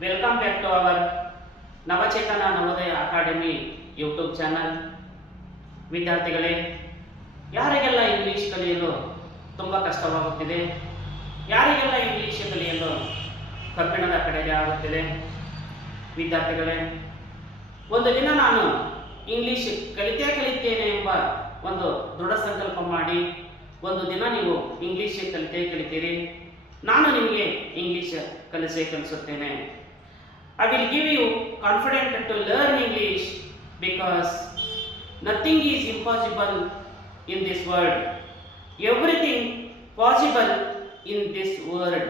Welcome back to our Navachetana Navodaya academy YouTube channel. ವಿದ್ಯಾರ್ಥಿಗಳೇ, ಯಾರಿಗೆಲ್ಲ English ಕಲಿಯಲು ತುಂಬ ಕಷ್ಟವಾಗುತ್ತಿದೆ, ಯಾರಿಗೆಲ್ಲ ಇಂಗ್ಲಿಷ್ ಕಲಿಯಲು ಕಬ್ಬಿಣದ ಕಡೆಗೆ ಆಗುತ್ತಿದೆ, ವಿದ್ಯಾರ್ಥಿಗಳೇ, ಒಂದು ದಿನ ನಾನು ಇಂಗ್ಲಿಷ್ ಕಲಿತೇನೆ ಎಂಬ ಒಂದು ದೃಢ ಸಂಕಲ್ಪ ಮಾಡಿ ಒಂದು ದಿನ ನೀವು ಇಂಗ್ಲಿಷ್ ಕಲಿತೀರಿ. ನಾನು ನಿಮಗೆ English ಕಲಿಸುತ್ತೇನೆ. I will give you confidence to learn English because nothing is impossible in this world. Everything possible in this world.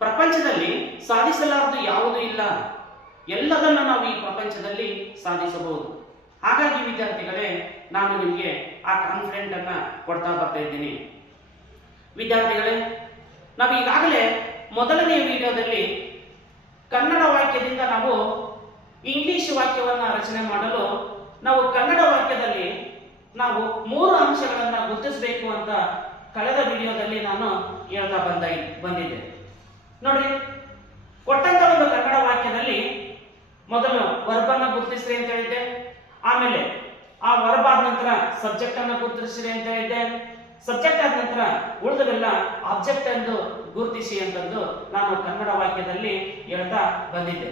ಪ್ರಪಂಚದಲ್ಲಿ ಸಾಧಿಸಲಾರದು ಯಾವುದೂ ಇಲ್ಲ, ಎಲ್ಲದನ್ನು ನಾವು ಈ ಪ್ರಪಂಚದಲ್ಲಿ ಸಾಧಿಸಬಹುದು. ಹಾಗಾಗಿ ವಿದ್ಯಾರ್ಥಿಗಳೇ, ನಾನು ನಿಮಗೆ ಆ ಕಾನ್ಫಿಡೆಂಟ್ ಅನ್ನ ಕೊಡ್ತಾ ಬರ್ತಾ ಇದ್ದೀನಿ. ವಿದ್ಯಾರ್ಥಿಗಳೇ, ನಾವು ಈಗಾಗಲೇ ಮೊದಲನೆಯ ವಿಡಿಯೋದಲ್ಲಿ ಕನ್ನಡ ವಾಕ್ಯದಿಂದ ನಾವು ಇಂಗ್ಲಿಷ್ ವಾಕ್ಯವನ್ನು ರಚನೆ ಮಾಡಲು ನಾವು ಕನ್ನಡ ವಾಕ್ಯದಲ್ಲಿ ನಾವು 3 ಅಂಶಗಳನ್ನು ಗುರುತಿಸಬೇಕು ಅಂತ ಕಳೆದ ವಿಡಿಯೋದಲ್ಲಿ ನಾನು ಹೇಳ್ತಾ ಬಂದಿದ್ದೆ. ನೋಡ್ರಿ, ಕೊಟ್ಟಂತ ಒಂದು ಕನ್ನಡ ವಾಕ್ಯದಲ್ಲಿ ಮೊದಲು ವರ್ಬ್ ಅನ್ನು ಗುರುತಿಸ್ರಿ ಅಂತ ಹೇಳಿದ್ದೆ. ಆಮೇಲೆ ಆ ವರ್ಬ್ ಆದ ನಂತರ ಸಬ್ಜೆಕ್ಟ್ ಅನ್ನು ಗುರುತಿಸ್ರಿ ಅಂತ ಹೇಳಿದ್ದೆ. ಸಬ್ಜೆಕ್ಟ್ ಆದ ನಂತರ ಉಳಿದವೆಲ್ಲ ಆಬ್ಜೆಕ್ಟ್ ಎಂದು ಗುರುತಿಸಿ ಅಂತಂದು ನಾನು ಕನ್ನಡ ವಾಕ್ಯದಲ್ಲಿ ಹೇಳ್ತಾ ಬಂದಿದ್ದೆ.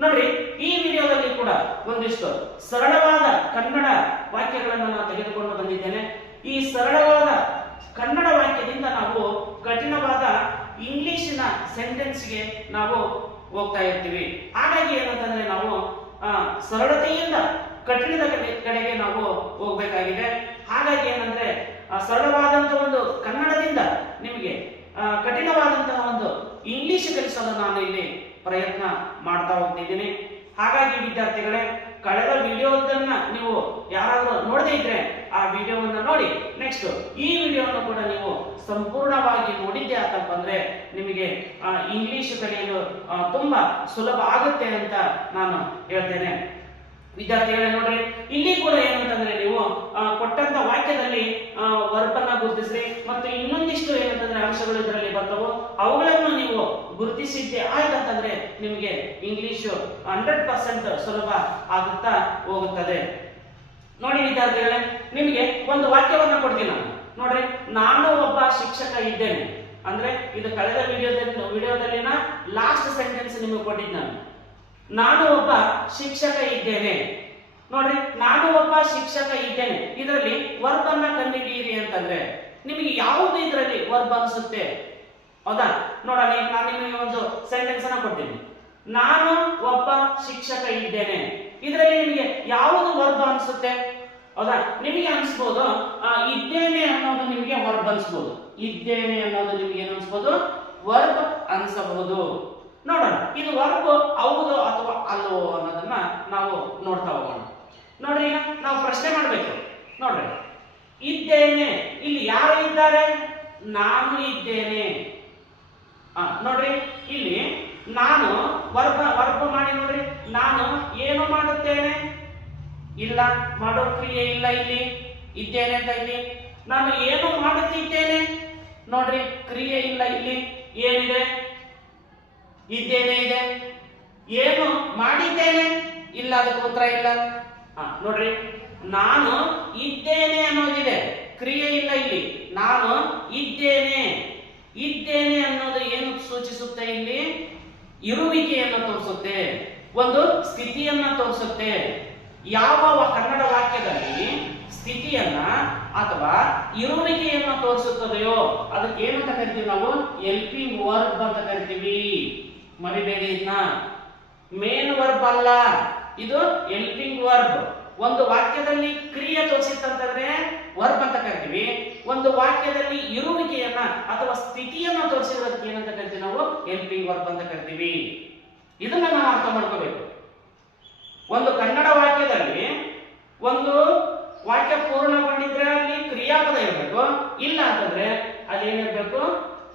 ನೋಡ್ರಿ, ಈ ವಿಡಿಯೋದಲ್ಲಿ ಕೂಡ ಒಂದಿಷ್ಟು ಸರಳವಾದ ಕನ್ನಡ ವಾಕ್ಯಗಳನ್ನು ನಾನು ತೆಗೆದುಕೊಂಡು ಬಂದಿದ್ದೇನೆ. ಈ ಸರಳವಾದ ಕನ್ನಡ ವಾಕ್ಯದಿಂದ ನಾವು ಕಠಿಣವಾದ ಇಂಗ್ಲಿಷಿನ ಸೆಂಟೆನ್ಸ್ಗೆ ನಾವು ಹೋಗ್ತಾ ಇರ್ತೀವಿ. ಹಾಗಾಗಿ ಏನಂತಂದ್ರೆ ನಾವು ಸರಳತೆಯಿಂದ ಕಠಿಣದ ಕಡೆಗೆ ನಾವು ಹೋಗ್ಬೇಕಾಗಿದೆ. ಹಾಗಾಗಿ ಏನಂದ್ರೆ ಸರಳವಾದಂತಹ ಒಂದು ಕನ್ನಡದಿಂದ ನಿಮಗೆ ಕಠಿಣವಾದಂತಹ ಒಂದು ಇಂಗ್ಲಿಷ್ ಕಲಿಸಲು ನಾನು ಇಲ್ಲಿ ಪ್ರಯತ್ನ ಮಾಡ್ತಾ ಹೋಗ್ತಿದ್ದೀನಿ. ಹಾಗಾಗಿ ವಿದ್ಯಾರ್ಥಿಗಳೇ, ಕಳೆದ ವಿಡಿಯೋದನ್ನ ನೀವು ಯಾರಾದರೂ ನೋಡದೇ ಇದ್ರೆ ಆ ವಿಡಿಯೋವನ್ನ ನೋಡಿ, ನೆಕ್ಸ್ಟ್ ಈ ವಿಡಿಯೋವನ್ನು ಕೂಡ ನೀವು ಸಂಪೂರ್ಣವಾಗಿ ನೋಡಿದ್ದೆ ಆತಪ್ಪ ಅಂದ್ರೆ ನಿಮಗೆ ಇಂಗ್ಲಿಷ್ ಕಲಿಯಲು ತುಂಬಾ ಸುಲಭ ಆಗುತ್ತೆ ಅಂತ ನಾನು ಹೇಳ್ತೇನೆ. ವಿದ್ಯಾರ್ಥಿಗಳೇ, ನೋಡ್ರಿ, ಇಲ್ಲಿ ಕೂಡ ಏನಂತಂದ್ರೆ ನೀವು ಕೊಟ್ಟಂತ ವಾಕ್ಯದಲ್ಲಿ ವರ್ಬ್ ಅನ್ನ ಗುರುತಿಸ್ರಿ ಮತ್ತು ಇನ್ನೊಂದಿಷ್ಟು ಏನಂತಂದ್ರೆ ಅಂಶಗಳು ಇದರಲ್ಲಿ ಬರ್ತವು. ಅವುಗಳನ್ನು ನೀವು ಗುರುತಿಸಿದ್ದೆ ಆಯ್ತಂತಂದ್ರೆ ನಿಮಗೆ ಇಂಗ್ಲಿಷ್ 100% ಸುಲಭ ಆಗುತ್ತಾ ಹೋಗುತ್ತದೆ. ನೋಡಿ ವಿದ್ಯಾರ್ಥಿಗಳೇ, ನಿಮಗೆ ಒಂದು ವಾಕ್ಯವನ್ನ ಕೊಡ್ತೀನಿ ನಾನು. ನೋಡ್ರಿ, ನಾನು ಒಬ್ಬ ಶಿಕ್ಷಕ ಇದ್ದೇನೆ ಅಂದ್ರೆ ಇದು ಕಳೆದ ವಿಡಿಯೋದಲ್ಲಿನ ಲಾಸ್ಟ್ ಸೆಂಟೆನ್ಸ್ ನಿಮಗೆ ಕೊಟ್ಟಿದ್ದು. ನಾನು ಒಬ್ಬ ಶಿಕ್ಷಕ ಇದ್ದೇನೆ. ನೋಡ್ರಿ, ನಾನು ಒಬ್ಬ ಶಿಕ್ಷಕ ಇದ್ದೇನೆ, ಇದರಲ್ಲಿ ವರ್ಬ್ ಅನ್ನ ಕಂಡುಹಿಡಿಯಿರಿ ಅಂತಂದ್ರೆ ನಿಮಗೆ ಯಾವುದು ಇದರಲ್ಲಿ ವರ್ಬ್ ಅನ್ಸುತ್ತೆ? ಹೌದಾ? ನೋಡೋಣ, ನಾನು ನಿಮಗೆ ಒಂದು ಸೆಂಟೆನ್ಸ್ ಅನ್ನ ಕೊಡ್ತೀನಿ. ನಾನು ಒಬ್ಬ ಶಿಕ್ಷಕ ಇದ್ದೇನೆ, ಇದರಲ್ಲಿ ನಿಮಗೆ ಯಾವುದು ವರ್ಬ್ ಅನ್ಸುತ್ತೆ? ಹೌದಾ? ನಿಮಗೆ ಅನ್ಸ್ಬೋದು ಇದ್ದೇನೆ ಅನ್ನೋದು ನಿಮಗೆ ವರ್ಬ್ ಅನ್ಸ್ಬೋದು. ಇದ್ದೇನೆ ಅನ್ನೋದು ನಿಮಗೆ ಏನು ಅನ್ಸ್ಬೋದು? ವರ್ಬ್ ಅನ್ಸಬಹುದು. ನೋಡೋಣ, ಇದು ವರ್ಬ್ ಹೌದು ಅಥವಾ ಅಲ್ಲೋ ಅನ್ನೋದನ್ನ ನಾವು ನೋಡ್ತಾ ಹೋಗೋಣ. ನೋಡ್ರಿ, ಈಗ ನಾವು ಪ್ರಶ್ನೆ ಮಾಡ್ಬೇಕು. ನೋಡ್ರಿ, ಇದ್ದೇನೆ, ಇಲ್ಲಿ ಯಾರು ಇದ್ದಾರೆ? ನಾನು ಇದ್ದೇನೆ. ನೋಡ್ರಿ, ಇಲ್ಲಿ ನಾನು ವರ್ಬ್ ಮಾಡಿ. ನೋಡ್ರಿ, ನಾನು ಏನು ಮಾಡುತ್ತೇನೆ? ಇಲ್ಲ, ಮಾಡೋ ಕ್ರಿಯೆ ಇಲ್ಲ. ಇಲ್ಲಿ ಇದ್ದೇನೆ ಅಂತ ಇಲ್ಲಿ ನಾನು ಏನು ಮಾಡುತ್ತಿದ್ದೇನೆ? ನೋಡ್ರಿ, ಕ್ರಿಯೆ ಇಲ್ಲ. ಇಲ್ಲಿ ಏನಿದೆ? ಇದ್ದೇನೆ ಇದೆ. ಏನು ಮಾಡಿದ್ದೇನೆ? ಇಲ್ಲ, ಅದಕ್ಕೆ ಉತ್ತರ ಇಲ್ಲ. ನೋಡ್ರಿ, ನಾನು ಇದ್ದೇನೆ ಅನ್ನೋದಿದೆ, ಕ್ರಿಯೆ ಇಲ್ಲ. ಇಲ್ಲಿ ನಾನು ಇದ್ದೇನೆ. ಇದ್ದೇನೆ ಅನ್ನೋದು ಏನು ಸೂಚಿಸುತ್ತೆ? ಇಲ್ಲಿ ಇರುವಿಕೆಯನ್ನು ತೋರಿಸುತ್ತೆ, ಒಂದು ಸ್ಥಿತಿಯನ್ನ ತೋರಿಸುತ್ತೆ. ಯಾವ ಕನ್ನಡ ವಾಕ್ಯದಲ್ಲಿ ಸ್ಥಿತಿಯನ್ನ ಅಥವಾ ಇರುವಿಕೆಯನ್ನ ತೋರಿಸುತ್ತದೆಯೋ ಅದಕ್ಕೆ ಏನಂತ ಕರಿತೀವಿ ನಾವು? ಹೆಲ್ಪಿಂಗ್ ವರ್ಬ್ ಅಂತ ಕರಿತೀವಿ. ಮರಿಬೇಡಿ, ಇದನ್ನ ಮೇನ್ ವರ್ಬ್ ಅಲ್ಲ, ಇದು ಹೆಲ್ಪಿಂಗ್ ವರ್ಬ್. ಒಂದು ವಾಕ್ಯದಲ್ಲಿ ಕ್ರಿಯೆ ತೋರಿಸಿತ್ತಂತಂದ್ರೆ ವರ್ಬ್ ಅಂತ ಕರಿತೀವಿ. ಒಂದು ವಾಕ್ಯದಲ್ಲಿ ಇರುವಿಕೆಯನ್ನ ಅಥವಾ ಸ್ಥಿತಿಯನ್ನ ತೋರಿಸಿರೋದಕ್ಕೆ ಏನಂತ ಕರಿತೀವಿ? ನಾವು ಹೆಲ್ಪಿಂಗ್ ವರ್ಬ್ ಅಂತ ಕರಿತೀವಿ. ಇದನ್ನ ನಾವು ಅರ್ಥ ಮಾಡ್ಕೋಬೇಕು. ಒಂದು ಕನ್ನಡ ವಾಕ್ಯದಲ್ಲಿ ಒಂದು ವಾಕ್ಯ ಪೂರ್ಣಗೊಂಡಿದ್ರೆ ಅಲ್ಲಿ ಕ್ರಿಯಾಪದ ಇರಬೇಕು. ಇಲ್ಲ ಅಂತಂದ್ರೆ ಅಲ್ಲಿ ಏನಿರ್ಬೇಕು?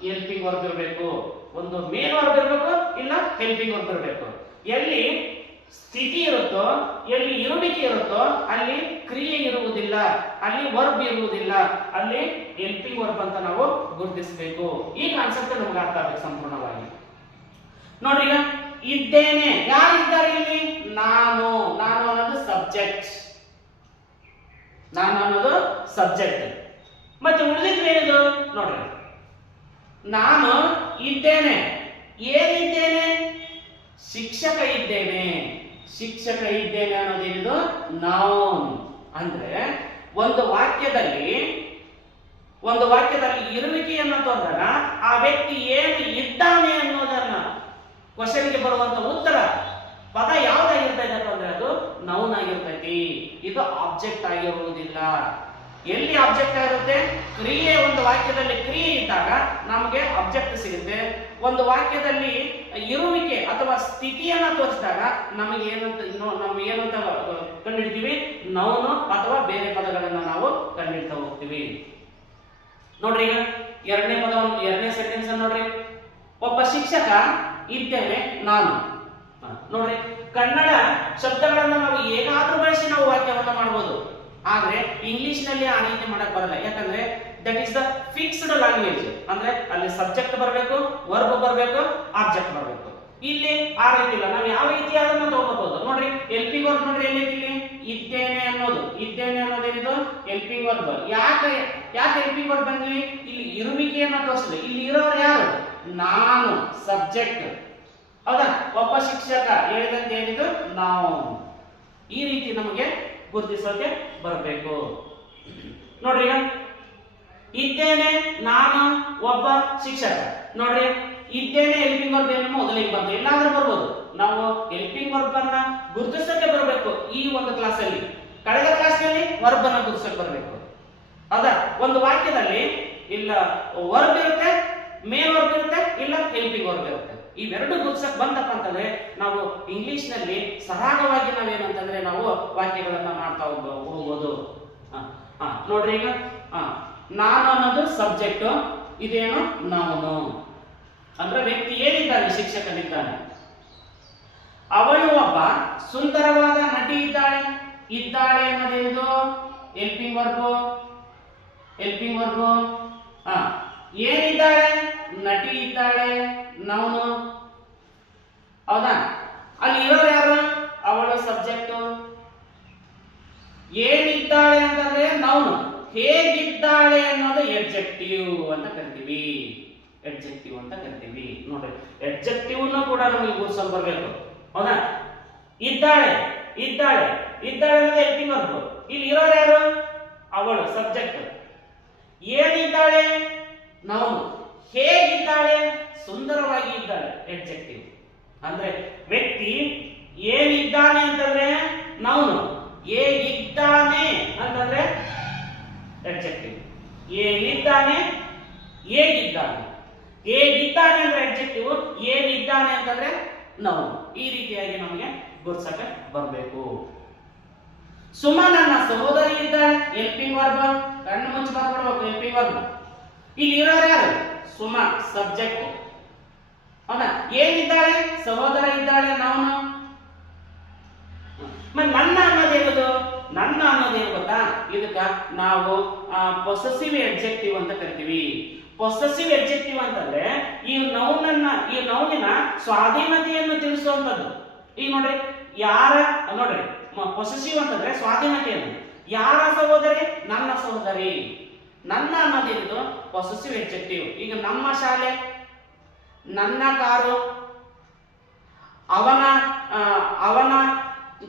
ಹೆಲ್ಪಿಂಗ್ ವರ್ಬ್ ಇರಬೇಕು. ಒಂದು ಮೇನ್ ವರ್ಬ್ ಇರಬೇಕು, ಇಲ್ಲ ಹೆಲ್ಪಿಂಗ್ ವರ್ಬ್ ಇರಬೇಕು. ಎಲ್ಲಿ ಸ್ಥಿತಿ ಇರುತ್ತೋ, ಎಲ್ಲಿ ಇರುವಿಕೆ ಇರುತ್ತೋ ಅಲ್ಲಿ ಕ್ರಿಯೆ ಇರುವುದಿಲ್ಲ, ಅಲ್ಲಿ ವರ್ಬ್ ಇರುವುದಿಲ್ಲ, ಅಲ್ಲಿ ಹೆಲ್ಪಿಂಗ್ ವರ್ಬ್ ಅಂತ ನಾವು ಗುರುತಿಸಬೇಕು. ಈ ಕಾನ್ಸೆಪ್ಟ್ ನಮಗೆ ಅರ್ಥ ಆಗಬೇಕು ಸಂಪೂರ್ಣವಾಗಿ. ನೋಡ್ರಿ ಈಗ ಇದ್ದೇನೆ, ಯಾರಿದ್ದಾರೆ ಇಲ್ಲಿ? ನಾನು. ನಾನು ಅನ್ನೋದು ಸಬ್ಜೆಕ್ಟ್. ನಾನು ಅನ್ನೋದು ಸಬ್ಜೆಕ್ಟ್. ಮತ್ತೆ ಉಳಿದಿದ್ದು ಏನಿದು ನೋಡ್ರಿ, ನಾನು ಇದ್ದೇನೆ. ಏನಿದ್ದೇನೆ? ಶಿಕ್ಷಕ ಇದ್ದೇನೆ. ಶಿಕ್ಷಕ ಇದ್ದೇನೆ ಅನ್ನೋದೇನಿದು ನೌನ್. ಅಂದ್ರೆ ಒಂದು ವಾಕ್ಯದಲ್ಲಿ ಇರುವಿಕೆಯನ್ನು ತೋರಿದಾಗ ಆ ವ್ಯಕ್ತಿ ಏನು ಇದ್ದಾನೆ ಅನ್ನೋದನ್ನ ಕ್ವಶನ್ಗೆ ಬರುವಂತ ಉತ್ತರ ಪದ ಯಾವ್ದಾಗಿರ್ತೈತೆ ಅಂದ್ರೆ ಅದು ನೌನ್ ಆಗಿರ್ತೈತಿ. ಇದು ಆಬ್ಜೆಕ್ಟ್ ಆಗಿರುವುದಿಲ್ಲ. ಎಲ್ಲಿ ಆಬ್ಜೆಕ್ಟ್ ಆಗಿರುತ್ತೆ? ಕ್ರಿಯೆ. ಒಂದು ವಾಕ್ಯದಲ್ಲಿ ಕ್ರಿಯೆ ಇದ್ದಾಗ ನಮಗೆ ಆಬ್ಜೆಕ್ಟ್ ಸಿಗುತ್ತೆ. ಒಂದು ವಾಕ್ಯದಲ್ಲಿ ಇರುವಿಕೆ ಅಥವಾ ಸ್ಥಿತಿಯನ್ನ ತೋರಿಸಿದಾಗ ನಮಗೆ ಏನಂತ ಕಂಡುಹಿಡಿತೀವಿ? ನೌನು ಅಥವಾ ಬೇರೆ ಪದಗಳನ್ನ ನಾವು ಕಂಡುಹಿಡ್ತಾ ಹೋಗ್ತೀವಿ. ನೋಡ್ರಿ ಈಗ ಎರಡನೇ ಸೆಂಟೆನ್ಸ್ ನೋಡ್ರಿ. ಒಬ್ಬ ಶಿಕ್ಷಕ ಇದ್ದೇನೆ ನಾನು. ನೋಡ್ರಿ, ಕನ್ನಡ ಶಬ್ದಗಳನ್ನ ನಾವು ಹೇಗಾದ್ರೂ ಬಳಸಿ ನಾವು ವಾಕ್ಯವನ್ನ ಮಾಡಬಹುದು. ಆದ್ರೆ ಇಂಗ್ಲಿಷ್ ನಲ್ಲಿ ಆ ರೀತಿ ಮಾಡಕ್ ಬರಲ್ಲ. ಯಾಕಂದ್ರೆ that is the fixed language. ಅಂದ್ರೆ ಅಲ್ಲಿ ಸಬ್ಜೆಕ್ಟ್ ಬರಬೇಕು, ವರ್ಬ್ ಬರಬೇಕು, ಆಬ್ಜೆಕ್ಟ್ ಬರಬೇಕು. ಇಲ್ಲಿ ಆ ರೀತಿ ಇಲ್ಲ. ನಾವು ಯಾವ ರೀತಿ ಅದನ್ನ ತಗೋಬಹುದು. ನೋಡ್ರಿ, ಹೆಲ್ಪಿಂಗ್ ವರ್ಬ್ ನೋಡ್ರಿ ಎಲ್ಲಿ ಇದ್ದೇನೆ ಅನ್ನೋದು. ಇದ್ದೇನೆ ಅನ್ನೋದೇನಿದು ಹೆಲ್ಪಿಂಗ್ ವರ್ಬ್. ಯಾಕೆ ಹೆಲ್ಪಿಂಗ್ ವರ್ಬ್ ಬಂದ್ವಿ? ಇಲ್ಲಿ ಇರುವಿಕೆಯನ್ನ ತೋರಿಸಿದೆ. ಇಲ್ಲಿ ಇರೋರು ಯಾರು? ನಾನು, ಸಬ್ಜೆಕ್ಟ್. ಹೌದಾ? ಒಬ್ಬ ಶಿಕ್ಷಕ ಹೇಳಿದಂತೆ ಏನಿದು ನಾವು. ಈ ರೀತಿ ನಮಗೆ ಗುರುತಿಸೋಕೆ ಬರಬೇಕು. ನೋಡ್ರಿ, ಈಗ ಇದ್ದೇನೆ ನಾನು ಒಬ್ಬ ಶಿಕ್ಷಕ. ನೋಡ್ರಿ, ಇದ್ದೇನೆ ಹೆಲ್ಪಿಂಗ್ ವರ್ಬ್ ಏನು ಮೊದಲಿಗೆ ಬಂತು, ಇಲ್ಲಾಂದ್ರೆ ಬರ್ಬೋದು. ನಾವು ಹೆಲ್ಪಿಂಗ್ ವರ್ಬ್ ಅನ್ನ ಗುರುತಿಸೋಕೆ ಬರಬೇಕು. ಈ ಒಂದು ಕ್ಲಾಸ್ ಅಲ್ಲಿ, ಕಳೆದ ಕ್ಲಾಸ್ ನಲ್ಲಿ ವರ್ಬ್ ಅನ್ನ ಗುರುತಿಸೋಕೆ ಬರಬೇಕು. ಹೌದಾ? ಒಂದು ವಾಕ್ಯದಲ್ಲಿ ಇಲ್ಲ ವರ್ಬ್ ಇರುತ್ತೆ, ಮೇನ್ ವರ್ಬ್ ಇರುತ್ತೆ, ಇಲ್ಲ ಹೆಲ್ಪಿಂಗ್ ವರ್ಬ್ ಇರುತ್ತೆ. ಇವೆರಡು ಗುರುತಿಸಕ್ ಬಂತಪ್ಪ ಅಂತಂದ್ರೆ ನಾವು ಇಂಗ್ಲಿಷ್ ನಲ್ಲಿ ಸರಾಗವಾಗಿ ನಾವೇನಂತಂದ್ರೆ ನಾವು ವಾಕ್ಯಗಳನ್ನ ಮಾಡ್ತಾ ಹೋಗ್ಬೋದು. ನೋಡ್ರಿ, ಈಗ ನಾನು ಅನ್ನೋದು ಸಬ್ಜೆಕ್ಟ್, ಇದೇನು ನೌನು. ಅಂದ್ರೆ ವ್ಯಕ್ತಿ ಏನಿದ್ದಾನೆ? ಶಿಕ್ಷಕನಿದ್ದಾನೆ. ಅವಳು ಒಬ್ಬ ಸುಂದರವಾದ ನಟಿ ಇದ್ದಾಳೆ. ಇದ್ದಾಳೆ ಅನ್ನೋದೇನು? Helping verb. ಏನಿದ್ದಾಳೆ? ನಟಿ ಇದ್ದಾಳೆ, ನೌನು. ಹೌದಾ? ಅಲ್ಲಿ ಇರೋರು ಯಾರು? ಅವಳು ಸಬ್ಜೆಕ್ಟ್. ಏನಿದ್ದಾಳೆ ಅಂತಂದ್ರೆ ನೌನು. ಹೇಗಿದ್ದಾಳೆ ಅನ್ನೋದು ಎಡ್ಜೆಕ್ಟಿವ್ ಅಂತ ಕರಿತೀವಿ. ನೋಡ್ರಿ, ಎಡ್ಜೆಕ್ಟಿವ್ ಕೂಡ ನಮಗೆ ಗುರುತಿಸಲು ಬರಬೇಕು. ಹೌದಾ? ಇದ್ದಾಳೆ ಅನ್ನೋದು ಹೆಲ್ಪಿಂಗ್ ವರ್ಬ್. ಇಲ್ಲಿ ಇರೋರು ಯಾರು? ಅವಳು ಸಬ್ಜೆಕ್ಟ್. ಏನಿದ್ದಾಳೆ? ನೌನು. ಹೇಗಿದ್ದಾಳೆ? ಸುಂದರವಾಗಿ ಇದ್ದಾಳೆ, ಎಡ್ಜೆಕ್ಟಿವ್. ಅಂದ್ರೆ ವ್ಯಕ್ತಿ ಏನಿದ್ದಾನೆ ಅಂತಂದ್ರೆ ನೌನು, ಹೇಗಿದ್ದಾನೆ ಅಂತಂದ್ರೆ ಎಡ್ಜೆಕ್ಟಿವ್. ಏನಿದ್ದಾನೆ, ಹೇಗಿದ್ದಾನೆ ಅಂದ್ರೆ ಎಡ್ಜೆಕ್ಟಿವ್, ಏನಿದ್ದಾನೆ ಅಂತಂದ್ರೆ ನೌನು. ಈ ರೀತಿಯಾಗಿ ನಮಗೆ ಗುರುತಿಸಕ್ಕೆ ಬರಬೇಕು. ಸುಮಾ ನನ್ನ ಸಹೋದರಿ ಇದ್ದಾಳೆ, ಹೆಲ್ಪಿಂಗ್ ವರ್ಬ್. ಕಣ್ಣು ಮುಚ್ಚಿ ಮಾತಾಡಬೇಕು, ಹೆಲ್ಪಿಂಗ್ ವರ್ಬ್. ಇಲ್ಲಿ ಇರೋರು ಯಾರು? ಸುಮಾ, ಸಬ್ಜೆಕ್ಟ್. ಹೌದಾ? ಏನಿದ್ದಾಳೆ? ಸಹೋದರ ಇದ್ದಾಳೆ, ನೌನು. ನನ್ನ ಅನ್ನೋದೇನು ಗೊತ್ತಾ? ಇದಕ್ಕ ನಾವು ಪೊಸೆಸಿವ್ ಎಡ್ಜೆಕ್ಟಿವ್ ಅಂತ ಕರಿತೀವಿ. ಪೊಸೆಸಿವ್ ಎಡ್ಜೆಕ್ಟಿವ್ ಅಂತಂದ್ರೆ ಈ ನೌನಿನ ಸ್ವಾಧೀನತೆಯನ್ನು ತಿಳಿಸುವಂತದ್ದು. ಈಗ ನೋಡ್ರಿ, ಪೊಸೆಸಿವ್ ಅಂತಂದ್ರೆ ಸ್ವಾಧೀನತೆಯನ್ನು. ಯಾರ ಸಹೋದರಿ? ನನ್ನ ಸಹೋದರಿ. ನನ್ನ ಅನ್ನೋದೇನಿದು ಪೊಸೆಸಿವ್ ಎಡ್ಜೆಕ್ಟಿವ್. ಈಗ ನಮ್ಮ ಶಾಲೆ, ನನ್ನ ಕಾರು, ಅವನ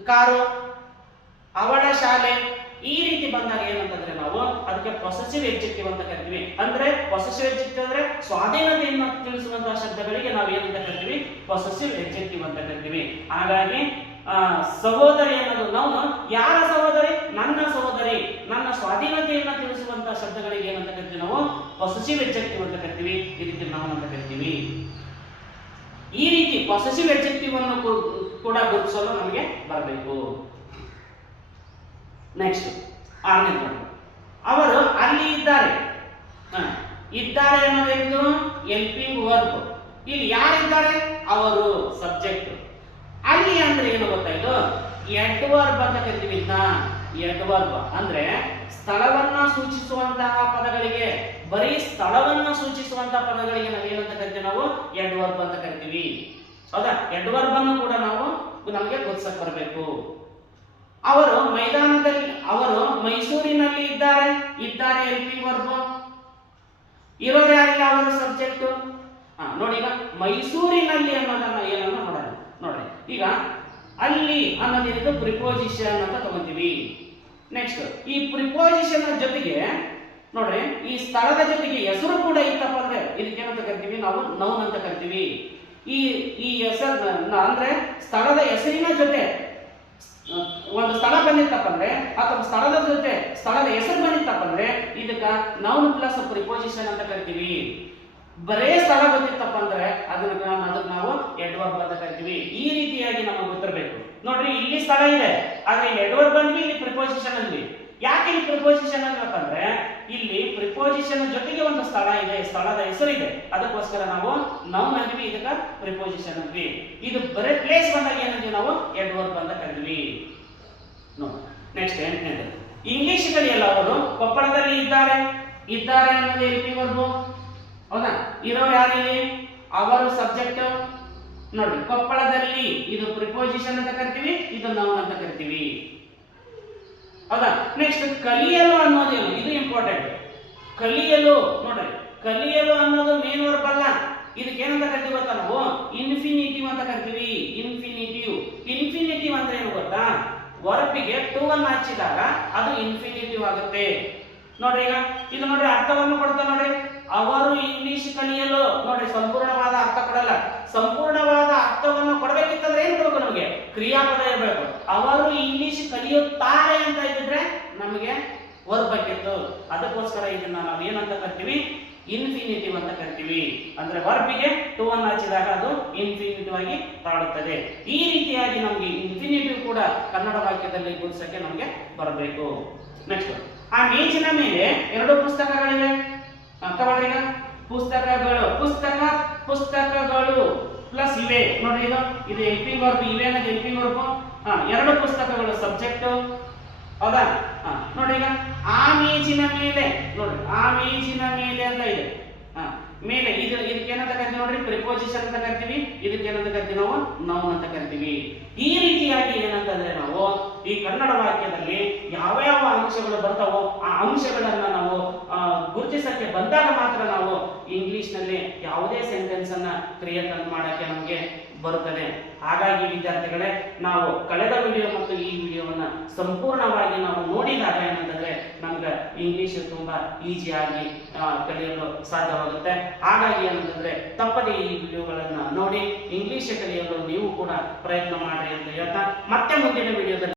ಕಾರು, ಅವಳ ಶಾಲೆ. ಈ ರೀತಿ ಬಂದಾಗ ಏನಂತಂದ್ರೆ ನಾವು ಅದಕ್ಕೆ ಪೊಸೆಸಿವ್ ಎಡ್ಜೆಕ್ಟಿವ್ ಅಂತ ಕರಿತೀವಿ. ಅಂದ್ರೆ ಪೊಸೆಸಿವ್ ಎಡ್ಜೆಕ್ಟಿವ್ ಅಂದ್ರೆ ಸ್ವಾಧೀನತೆಯನ್ನು ತಿಳಿಸುವಂತಹ ಶಬ್ದಗಳಿಗೆ ನಾವು ಏನಂತ ಕರಿತೀವಿ? ಪೊಸೆಸಿವ್ ಎಡ್ಜೆಕ್ಟಿವ್ ಅಂತ ಕರಿತೀವಿ. ಹಾಗಾಗಿ ಸಹೋದರಿ ಅನ್ನೋದು ನೌನು. ಯಾರ ಸಹೋದರಿ? ನನ್ನ ಸಹೋದರಿ. ನನ್ನ ಸ್ವಾಧೀನತೆಯನ್ನು ತಿಳಿಸುವಂತಹ ಶಬ್ದಗಳಿಗೆ ಏನಂತ ಕರಿತೀವಿ? ನಾವು ಪೊಸೆಸಿವ್ ಎಡ್ಜೆಕ್ಟಿವ್ ಅಂತ ಕರಿತೀವಿ. ಇದಕ್ಕೆ ನೌನ್ ಅಂತ ಕರಿತೀವಿ. ಈ ರೀತಿ ಪೊಸೆಸಿವ್ ಎಡ್ಜೆಕ್ಟಿವ್ ಅನ್ನು ಕೂಡ ಗುರುತಿಸಲು ನಮಗೆ ಬರಬೇಕು. ನೆಕ್ಸ್ಟ್ 6ನೇದು, ಅವರು ಅಲ್ಲಿ ಇದ್ದಾರೆ. ಇದ್ದಾರೆ ಅನ್ನೋದೇನು? Helping verb. ಇಲ್ಲಿ ಯಾರಿದ್ದಾರೆ? ಅವರು, ಸಬ್ಜೆಕ್ಟ್. ಅಲ್ಲಿ ಅಂದ್ರೆ ಏನು ಗೊತ್ತಾಯ್ತು? ಎಡ್ವರ್ಬ್ ಅಂತ ಕರಿತೀವಿ. ಎಡ್ವರ್ಬ್ ಅಂದ್ರೆ ಸ್ಥಳವನ್ನ ಸೂಚಿಸುವಂತಹ ಪದಗಳಿಗೆ, ಬರೀ ಸ್ಥಳವನ್ನ ಸೂಚಿಸುವಂತಹ ಪದಗಳಿಗೆ ನಾವೇನಂತ ಕರಿತೀವಿ? ನಾವು ಎಡ್ವರ್ಬ್ ಅಂತ ಕರಿತೀವಿ. ಹೌದಾ, ಎಡ್ವರ್ಬ್ ಅನ್ನು ಕೂಡ ನಾವು ನಮಗೆ ಗುರ್ಸಕ್ ಬರಬೇಕು. ಅವರು ಮೈದಾನದಲ್ಲಿ, ಅವರು ಮೈಸೂರಿನಲ್ಲಿ ಇದ್ದಾರೆ, ಇದ್ದಾರೆ ಹೆಲ್ಪಿಂಗ್ ವರ್ಬ್. ಇರೋರು ಯಾರಿಲ್ಲ, ಅವರ ಸಬ್ಜೆಕ್ಟ್. ನೋಡಿ, ಈಗ ಮೈಸೂರಿನಲ್ಲಿ ಅನ್ನೋದನ್ನ ಏನನ್ನ ನೋಡೋಣ. ನೋಡ್ರಿ, ಈಗ ಅಲ್ಲಿ ಅನ್ನೋದೇನಿದು ಪ್ರಿಪೋಸಿಷನ್ ಅಂತ ತಗೊಂತೀವಿ. ನೆಕ್ಸ್ಟ್ ಈ ಪ್ರಿಪೋಸಿಷನ್ ಜೊತೆಗೆ ನೋಡ್ರಿ, ಈ ಸ್ಥಳದ ಜೊತೆಗೆ ಹೆಸರು ಕೂಡ ಇತ್ತಪ್ಪ ಅಂದ್ರೆ ಇದಕ್ಕೇನಂತ ಕರಿತೀವಿ ನಾವು, ನೌನ್ ಅಂತ ಕರಿತೀವಿ. ಈ ಹೆಸರು ಅಂದ್ರೆ ಸ್ಥಳದ ಹೆಸರಿನ ಜೊತೆ ಒಂದು ಸ್ಥಳ ಬಂದಿತ್ತಪ್ಪ ಅಂದ್ರೆ, ಅಥವಾ ಸ್ಥಳದ ಜೊತೆ ಸ್ಥಳದ ಹೆಸರು ಬಂದಿತ್ತಪ್ಪ ಅಂದ್ರೆ ಇದಕ್ಕ ನೌನ್ ಪ್ಲಸ್ ಪ್ರಿಪೋಸಿಷನ್ ಅಂತ ಕರಿತೀವಿ. ಬರೇ ಸ್ಥಳ ಬಂದಿತ್ತಪ್ಪ ಅಂದ್ರೆ ಅದಕ್ಕೆ ನಾವು ಎಡ್ವರ್ಬ್ ಅಂತ ಕರಿತೀವಿ. ಈ ರೀತಿಯಾಗಿ ನಮಗೆ ಗೊತ್ತಿರಬೇಕು. ನೋಡ್ರಿ, ಇಲ್ಲಿ ಸ್ಥಳ ಇದೆ, ಆದ್ರೆ ಇಲ್ಲಿ ಎಡ್ವರ್ಬ್ ಬಂದ್ವಿ, ಇಲ್ಲಿ ಪ್ರಿಪೋಸಿಷನ್ ಅಂದ್ವಿ. ಯಾಕೆ ಇಲ್ಲಿ ಪ್ರಿಪೋಸಿಷನ್ ಅಂತಂದ್ರೆ ಇಲ್ಲಿ ಪ್ರಿಪೋಸಿಷನ್ ಜೊತೆಗೆ ಒಂದು ಸ್ಥಳ ಇದೆ, ಸ್ಥಳದ ಹೆಸರಿದೆ, ಅದಕ್ಕೋಸ್ಕರ ನಾವು ನೌನ್ ಅಂದ್ವಿ, ಇದಕ್ಕ ಪ್ರಿಪೋಸಿಷನ್ ಅಂದ್ವಿ. ಇದು ಬರೇ ಪ್ಲೇಸ್ ಬಂದಾಗ ಏನಂದ್ವಿ ನಾವು ಎಡ್ವರ್ಬ್ ಅಂತ ಕರಿತೀವಿ. ನೋಡಿ, ನೆಕ್ಸ್ಟ್ ಎಂಟನೇದು, ಇಂಗ್ಲಿಷ್ ಕಲಿಯಲ್ಲ ಅವರು ಕೊಪ್ಪಳದಲ್ಲಿ ಇದ್ದಾರೆ. ಇದ್ದಾರೆ ಅನ್ನೋದು ಹೆಲ್ಪಿಂಗ್ ವರ್ಬ್. ಹೌದಾ, ಇರೋರು ಯಾರಿಲ್ಲಿ, ಅವರು ಸಬ್ಜೆಕ್ಟ್. ನೋಡಿ, ಕೊಪ್ಪಳದಲ್ಲಿ ಇದು ಪ್ರಿಪೋಸಿಷನ್ ಅಂತ ಕರಿತೀವಿ, ಇದು ನೌನ್ ಅಂತ ಕರಿತೀವಿ. ಹೌದಾ, ನೆಕ್ಸ್ಟ್ ಕಲಿಯಲು ಅನ್ನೋದೇನು, ಇದು ಇಂಪಾರ್ಟೆಂಟ್. ಕಲಿಯಲು, ನೋಡ್ರಿ, ಕಲಿಯಲು ಅನ್ನೋದು ಮೇನ್ ವರ್ಬ್ ಅಲ್ಲ. ಇದಕ್ಕೆ ಏನಂತ ಕರಿತೀವಿ ಗೊತ್ತಾ ನಾವು, ಇನ್ಫಿನಿಟಿವ್ ಅಂತ ಕರಿತೀವಿ. ಇನ್ಫಿನಿಟಿವ್. ಇನ್ಫಿನಿಟಿವ್ ಅಂದ್ರೆ ಏನು ಗೊತ್ತಾ, ವರ್ಬಿಗೆ ಟು ಅನ್ನು ಹಚ್ಚಿದಾಗ ಅದು ಇನ್ಫಿನಿಟಿವ್ ಆಗುತ್ತೆ. ನೋಡ್ರಿ, ಈಗ ಇದು ನೋಡ್ರಿ ಅರ್ಥವನ್ನು ಕೊಡ್ತಾ. ನೋಡ್ರಿ, ಅವರು ಇಂಗ್ಲಿಷ್ ಕಲಿಯಲು, ನೋಡ್ರಿ ಸಂಪೂರ್ಣವಾದ ಅರ್ಥ ಕೊಡಲ್ಲ. ಸಂಪೂರ್ಣವಾದ ಅರ್ಥವನ್ನು ಕೊಡಬೇಕಿತ್ತಂದ್ರೆ ಏನ್ ಕೊಡಬೇಕು, ನಮಗೆ ಕ್ರಿಯಾಪದ ಇರಬೇಕು. ಅವರು ಇಂಗ್ಲಿಷ್ ಕಲಿಯುತ್ತಾರೆ ಅಂತ ಇದ್ದಿದ್ರೆ ನಮಗೆ ವರ್ಬ್ ಬೇಕಿತ್ತು. ಅದಕ್ಕೋಸ್ಕರ ಇದನ್ನ ನಾವು ಏನಂತ ಕರಿತೀವಿ, ಇನ್ಫಿನಿಟಿವ್ ಅಂತ ಕರಿತೀವಿ. ಅಂದ್ರೆ ವರ್ಬಿಗೆ ಟು ಅನ್ನು ಹಚ್ಚಿದಾಗ ಅದು ಇನ್ಫಿನಿಟಿವ್ ಆಗಿ ತಾಳುತ್ತದೆ. ಈ ರೀತಿಯಾಗಿ ನಮಗೆ ಇನ್ಫಿನಿಟಿವ್ ಕೂಡ ಕನ್ನಡ ವಾಕ್ಯದಲ್ಲಿ ಗುರುತಿಸಕ್ಕೆ ನಮಗೆ ಬರಬೇಕು. ನೆಕ್ಸ್ಟ್, ಆ ಮೇಜಿನ ಮೇಲೆ ಎರಡು ಪುಸ್ತಕಗಳಿವೆ. ತಗೊಳ್ಳಿ, ಈಗ ಪುಸ್ತಕಗಳು, ಪುಸ್ತಕಗಳು ಪ್ಲಸ್ ಇವೆ. ನೋಡ್ರಿ, ಇದು ಹೆಲ್ಪಿಂಗ್ ವರ್ಬ್, ಇವೆ ಅನ್ನೋದು ಹೆಲ್ಪಿಂಗ್ ವರ್ಬ್. ಎರಡು ಪುಸ್ತಕಗಳು ಸಬ್ಜೆಕ್ಟ್. ಹೌದಾ, ನೋಡಿ, ಈಗ ಆ ಮೇಜಿನ ಮೇಲೆ, ನೋಡ್ರಿ ಆ ಮೇಜಿನ ಮೇಲೆ ಅಂತ ಇದೆ. ಮೇಲೆ ಇದಕ್ಕೇನಂತ ಕರಿತೀವಿ ನೋಡ್ರಿ, ಪ್ರಿಪೋಸಿಷನ್ ಅಂತ ಕರಿತೀವಿ. ಇದಕ್ಕೇನಂತ ಕರಿತೀವಿ ನಾವು, ನೌನ್ ಅಂತ ಕರಿತೀವಿ. ಈ ರೀತಿಯಾಗಿ ಏನಂತಂದ್ರೆ ನಾವು ಈ ಕನ್ನಡ ವಾಕ್ಯದಲ್ಲಿ ಯಾವ ಯಾವ ಅಂಶಗಳು ಬರ್ತಾವೋ ಆ ಅಂಶಗಳನ್ನ ನಾವು ಗುರುತಿಸಕ್ಕೆ ಬಂದಾಗ ಮಾತ್ರ ನಾವು ಇಂಗ್ಲಿಷ್ ನಲ್ಲಿ ಯಾವುದೇ ಸೆಂಟೆನ್ಸ್ ಅನ್ನ ಕ್ರಿಯೇಟ್ ಮಾಡಕ್ಕೆ ನಮಗೆ ಬರುತ್ತದೆ. ಹಾಗಾಗಿ ವಿದ್ಯಾರ್ಥಿಗಳೇ, ನಾವು ಕಳೆದ ವಿಡಿಯೋ ಮತ್ತು ಈ ವಿಡಿಯೋವನ್ನ ಸಂಪೂರ್ಣವಾಗಿ ನಾವು ನೋಡಿದಾಗ ಏನಂತಂದ್ರೆ ನಮ್ಗೆ ಇಂಗ್ಲಿಷ್ ತುಂಬಾ ಈಸಿಯಾಗಿ ಕಲಿಯಲು ಸಾಧ್ಯವಾಗುತ್ತೆ. ಹಾಗಾಗಿ ಏನಂತಂದ್ರೆ ತಪ್ಪದೆ ಈ ವಿಡಿಯೋಗಳನ್ನ ನೋಡಿ ಇಂಗ್ಲಿಷ್ ಕಲಿಯಲು ನೀವು ಕೂಡ ಪ್ರಯತ್ನ ಮಾಡಿ ಅಂತ ಹೇಳ್ತಾ ಮತ್ತೆ ಮುಂದಿನ ವಿಡಿಯೋದಲ್ಲಿ